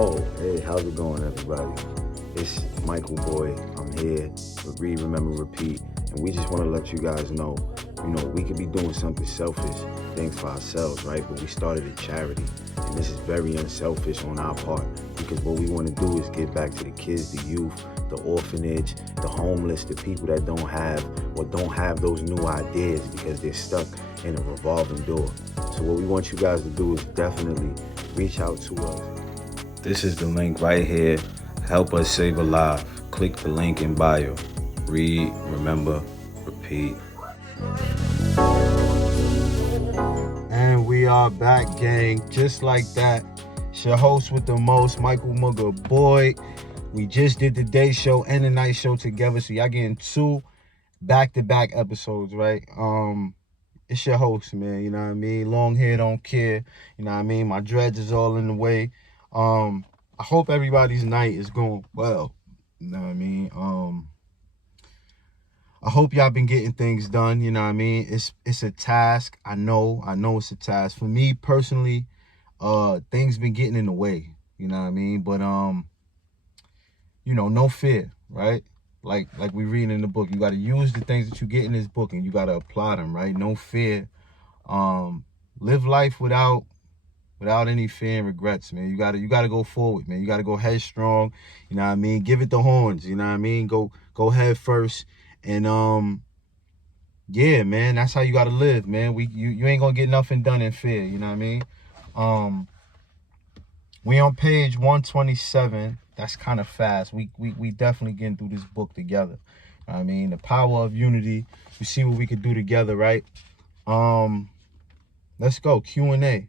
Oh, hey, how's it going, everybody? It's Michael Boy. I'm here with Read, Remember, Repeat, and we just want to let you guys know, we could be doing something selfish, things for ourselves, right? But we started a charity, and this is very unselfish on our part because what we want to do is give back to the kids, the youth, the orphanage, the homeless, the people that don't have those new ideas because they're stuck in a revolving door. So what we want you guys to do is definitely reach out to us. This is the link right here. Help us save a life. Click the link in bio. Read, remember, repeat. And we are back, gang. Just like that. It's your host with the most, Michael Mugger Boy. We just did the day show and the night show together, so y'all getting two back-to-back episodes, right? It's your host, man. You know what I mean? Long hair don't care. You know what I mean? My dreads is all in the way. I hope everybody's night is going well. You know what I mean? I hope y'all been getting things done. You know what I mean? It's a task. I know it's a task. For me personally, things been getting in the way. You know what I mean? But no fear, right? Like we read in the book, you got to use the things that you get in this book and you got to apply them, right? No fear. Live life without any fear and regrets, man. You gotta go forward, man. You gotta go headstrong. You know what I mean? Give it the horns. You know what I mean? Go head first. And yeah, man. That's how you gotta live, man. You ain't gonna get nothing done in fear. You know what I mean? We on page 127. That's kind of fast. We definitely getting through this book together. You know what I mean? The power of unity. You see what we could do together, right? Let's go. Q&A.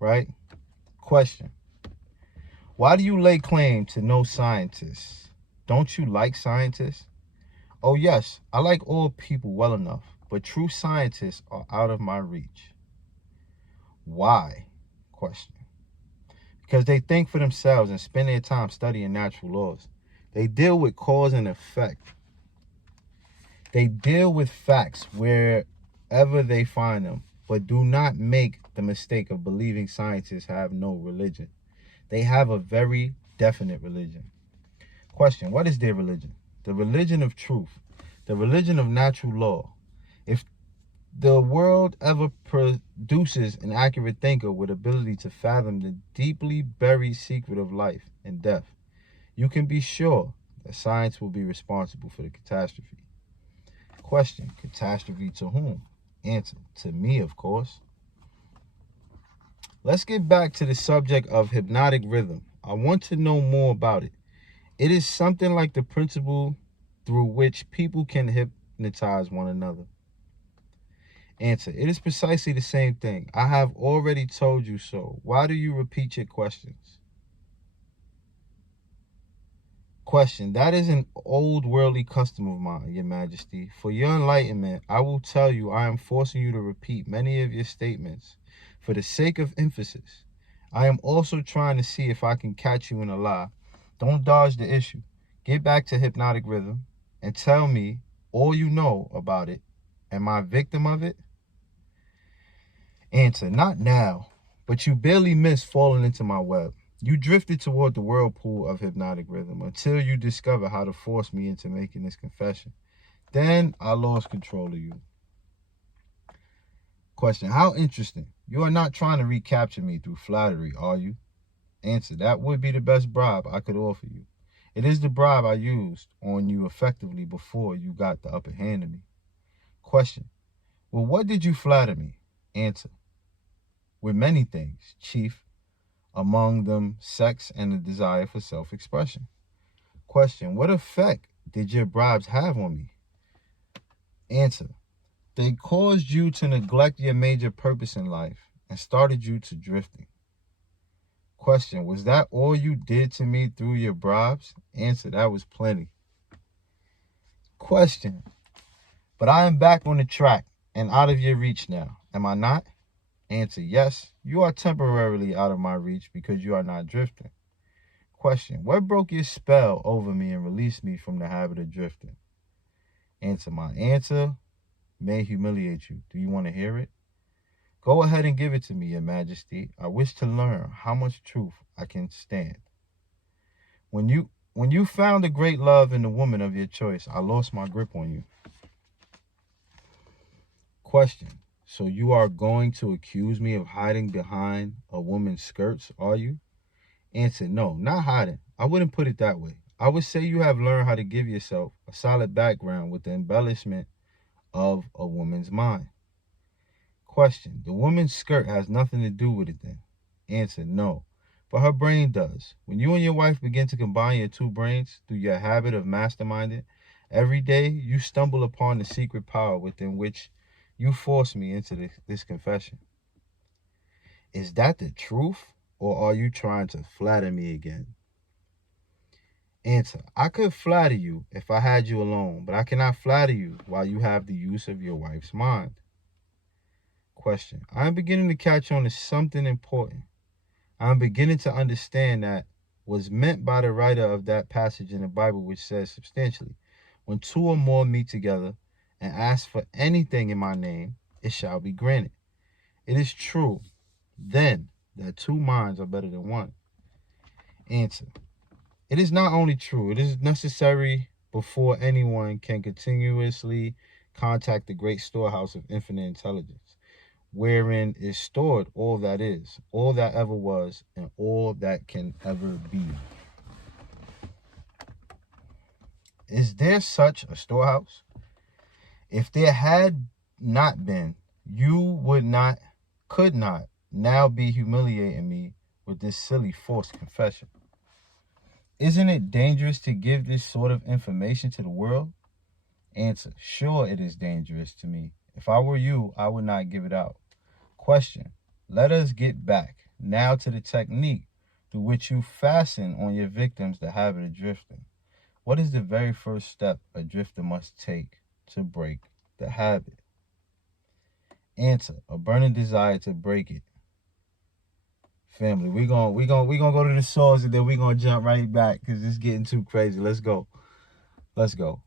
Right? Question. Why do you lay claim to know scientists? Don't you like scientists? Oh, yes, I like all people well enough, but true scientists are out of my reach. Why? Question. Because they think for themselves and spend their time studying natural laws. They deal with cause and effect. They deal with facts wherever they find them, but do not make the mistake of believing scientists have no religion. They have a very definite religion. Question, what is their religion? The religion of truth, the religion of natural law. If the world ever produces an accurate thinker with ability to fathom the deeply buried secret of life and death, you can be sure that science will be responsible for the catastrophe. Question, catastrophe to whom? Answer, to me, of course. Let's get back to the subject of hypnotic rhythm. I want to know more about it. It is something like the principle through which people can hypnotize one another. Answer, it is precisely the same thing. I have already told you so. Why do you repeat your questions? Question, that is an old worldly custom of mine, your majesty. For your enlightenment, I will tell you I am forcing you to repeat many of your statements for the sake of emphasis. I am also trying to see if I can catch you in a lie. Don't dodge the issue. Get back to hypnotic rhythm and tell me all you know about it. Am I a victim of it? Answer, not now, but you barely missed falling into my web. You drifted toward the whirlpool of hypnotic rhythm until you discover how to force me into making this confession. Then I lost control of you. Question, how interesting. You are not trying to recapture me through flattery, are you? Answer, that would be the best bribe I could offer you. It is the bribe I used on you effectively before you got the upper hand of me. Question, well, what did you flatter me? Answer, with many things, chief, among them sex and the desire for self-expression. Question, what effect did your bribes have on me? Answer, they caused you to neglect your major purpose in life and started you to drifting. Question, was that all you did to me through your bribes? Answer, that was plenty. Question, but I am back on the track and out of your reach now, am I not? Answer, yes, you are temporarily out of my reach because you are not drifting. Question, what broke your spell over me and released me from the habit of drifting? Answer, my answer may humiliate you. Do you want to hear it? Go ahead and give it to me, your majesty. I wish to learn how much truth I can stand. When you found a great love in the woman of your choice, I lost my grip on you. Question. So you are going to accuse me of hiding behind a woman's skirts, are you? Answer. No, not hiding. I wouldn't put it that way. I would say you have learned how to give yourself a solid background with the embellishment of a woman's mind. Question. The woman's skirt has nothing to do with it then? Answer. No. But her brain does. When you and your wife begin to combine your two brains through your habit of masterminding, every day you stumble upon the secret power within which you force me into this confession. Is that the truth, or are you trying to flatter me again? Answer. I could flatter you if I had you alone, but I cannot flatter you while you have the use of your wife's mind. Question. I am beginning to catch on to something important. I am beginning to understand that was meant by the writer of that passage in the Bible which says substantially, when two or more meet together and ask for anything in my name, it shall be granted. It is true, then, that two minds are better than one. Answer. It is not only true, it is necessary before anyone can continuously contact the great storehouse of infinite intelligence, wherein is stored all that is, all that ever was, and all that can ever be. Is there such a storehouse? If there had not been, you could not now be humiliating me with this silly forced confession. Isn't it dangerous to give this sort of information to the world? Answer. Sure, it is dangerous to me. If I were you, I would not give it out. Question. Let us get back now to the technique through which you fasten on your victims the habit of drifting. What is the very first step a drifter must take to break the habit? Answer. A burning desire to break it. Family, we gonna go to the source, and then we gonna jump right back because it's getting too crazy. Let's go. Let's go.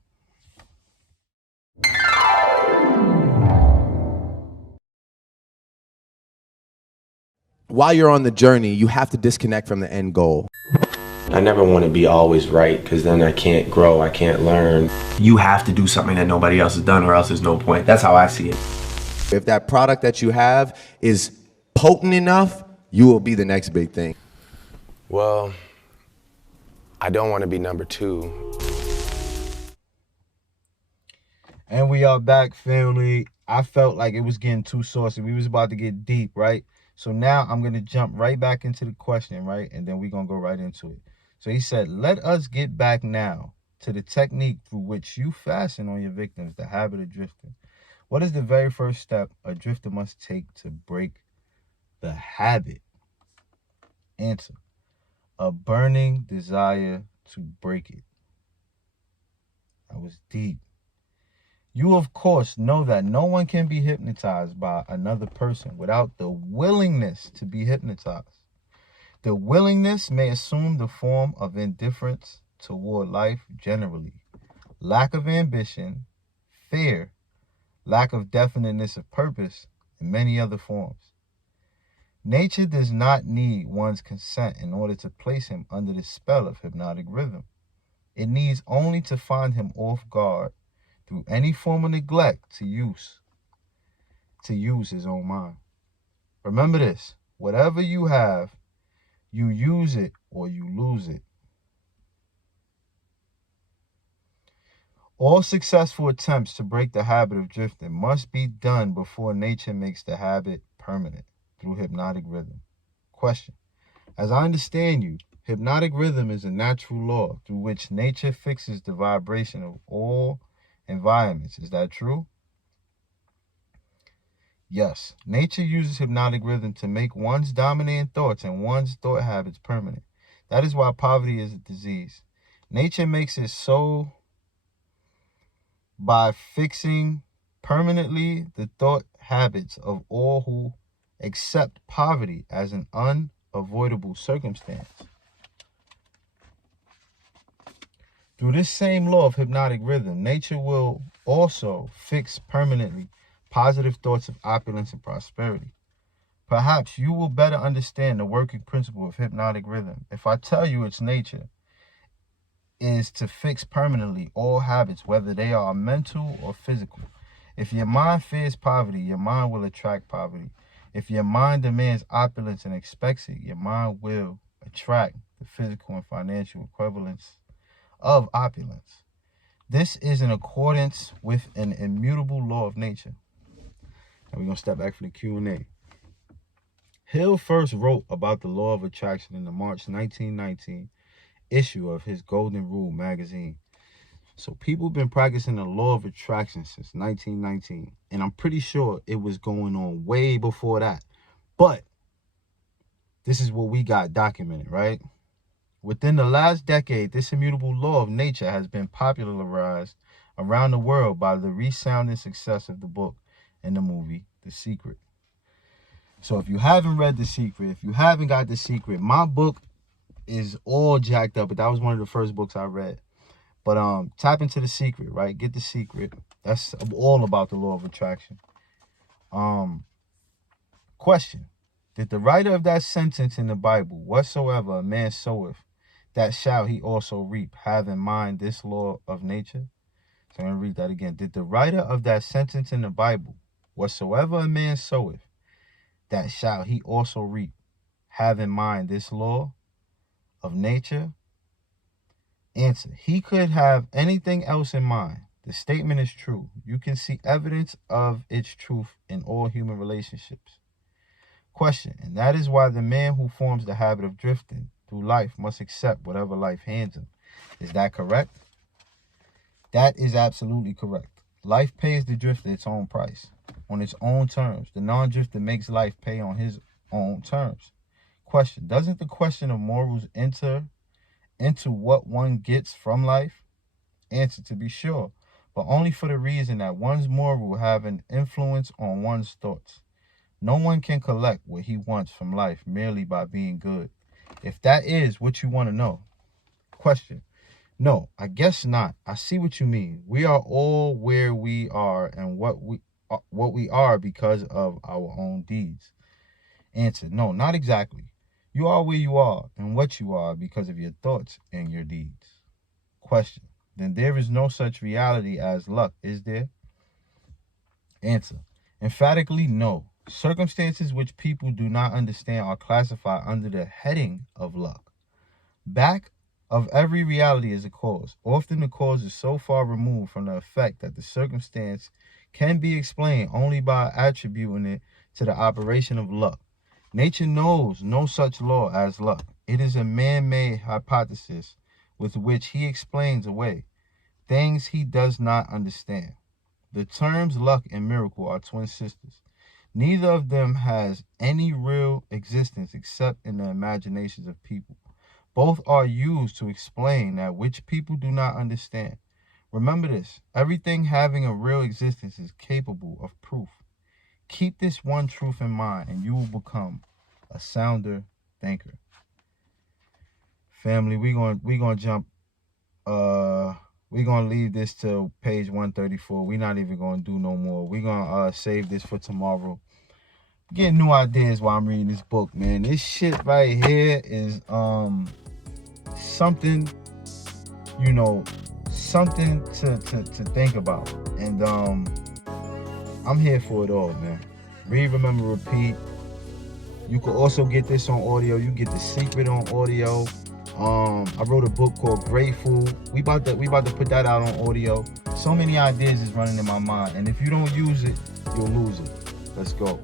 While you're on the journey, you have to disconnect from the end goal. I never want to be always right, because then I can't grow, I can't learn. You have to do something that nobody else has done, or else there's no point. That's how I see it. If that product that you have is potent enough, you will be the next big thing. Well, I don't want to be number two. And we are back, family. I felt like it was getting too saucy. We was about to get deep, right? So now I'm going to jump right back into the question, right? And then we're going to go right into it. So he said, let us get back now to the technique through which you fasten on your victims the habit of drifting. What is the very first step a drifter must take to break the habit? Answer. A burning desire to break it. That was deep. You, of course, know that no one can be hypnotized by another person without the willingness to be hypnotized. The willingness may assume the form of indifference toward life generally, lack of ambition, fear, lack of definiteness of purpose, and many other forms. Nature does not need one's consent in order to place him under the spell of hypnotic rhythm. It needs only to find him off guard through any form of neglect to use his own mind. Remember this, whatever you have, you use it or you lose it. All successful attempts to break the habit of drifting must be done before nature makes the habit permanent through hypnotic rhythm. Question. As I understand you, hypnotic rhythm is a natural law through which nature fixes the vibration of all environments. Is that true? Yes. Nature uses hypnotic rhythm to make one's dominating thoughts and one's thought habits permanent. That is why poverty is a disease. Nature makes it so by fixing permanently the thought habits of all who accept poverty as an unavoidable circumstance. Through this same law of hypnotic rhythm, nature will also fix permanently positive thoughts of opulence and prosperity. Perhaps you will better understand the working principle of hypnotic rhythm if I tell you its nature is to fix permanently all habits, whether they are mental or physical. If your mind fears poverty, your mind will attract poverty. If your mind demands opulence and expects it, your mind will attract the physical and financial equivalents of opulence. This is in accordance with an immutable law of nature. Now we're going to step back for the Q&A. Hill first wrote about the law of attraction in the March 1919 issue of his Golden Rule magazine. So people have been practicing the law of attraction since 1919, and I'm pretty sure it was going on way before that. But this is what we got documented, right? Within the last decade, this immutable law of nature has been popularized around the world by the resounding success of the book and the movie The Secret. So if you haven't read The Secret, if you haven't got The Secret, my book is all jacked up, but that was one of the first books I read. But tap into The Secret, right? Get The Secret. That's all about the law of attraction. Question. Did the writer of that sentence in the Bible, whatsoever a man soweth, that shall he also reap, have in mind this law of nature? So I'm going to read that again. Did the writer of that sentence in the Bible, whatsoever a man soweth, that shall he also reap, have in mind this law of nature? Answer. He could have anything else in mind. The statement is true. You can see evidence of its truth in all human relationships. Question. And that is why the man who forms the habit of drifting through life must accept whatever life hands him. Is that correct? That is absolutely correct. Life pays the drifter its own price, on its own terms. The non-drifter makes life pay on his own terms. Question. Doesn't the question of morals enter into what one gets from life? Answer. To be sure, but only for the reason that one's moral will have an influence on one's thoughts. No one can collect what he wants from life merely by being good, if that is what you want to know. Question. No, I guess not. I see what you mean. We are all where we are and what we are because of our own deeds. Answer. No, not exactly. You are where you are and what you are because of your thoughts and your deeds. Question. Then there is no such reality as luck, is there? Answer. Emphatically no. Circumstances which people do not understand are classified under the heading of luck. Back of every reality is a cause. Often the cause is so far removed from the effect that the circumstance can be explained only by attributing it to the operation of luck. Nature knows no such law as luck. It is a man-made hypothesis with which he explains away things he does not understand. The terms luck and miracle are twin sisters. Neither of them has any real existence except in the imaginations of people. Both are used to explain that which people do not understand. Remember this, everything having a real existence is capable of proof. Keep this one truth in mind and you will become a sounder thinker. Family, we're gonna jump we're gonna leave this till page 134. We're not even gonna do no more. We're gonna save this for tomorrow. Get new ideas while I'm reading this book, man. This shit right here is something, you know, something to think about. And I'm here for it all, man. Read, remember, repeat. You can also get this on audio. You get The Secret on audio. I wrote a book called Grateful. We about to put that out on audio. So many ideas is running in my mind, and if you don't use it, you'll lose it. Let's go.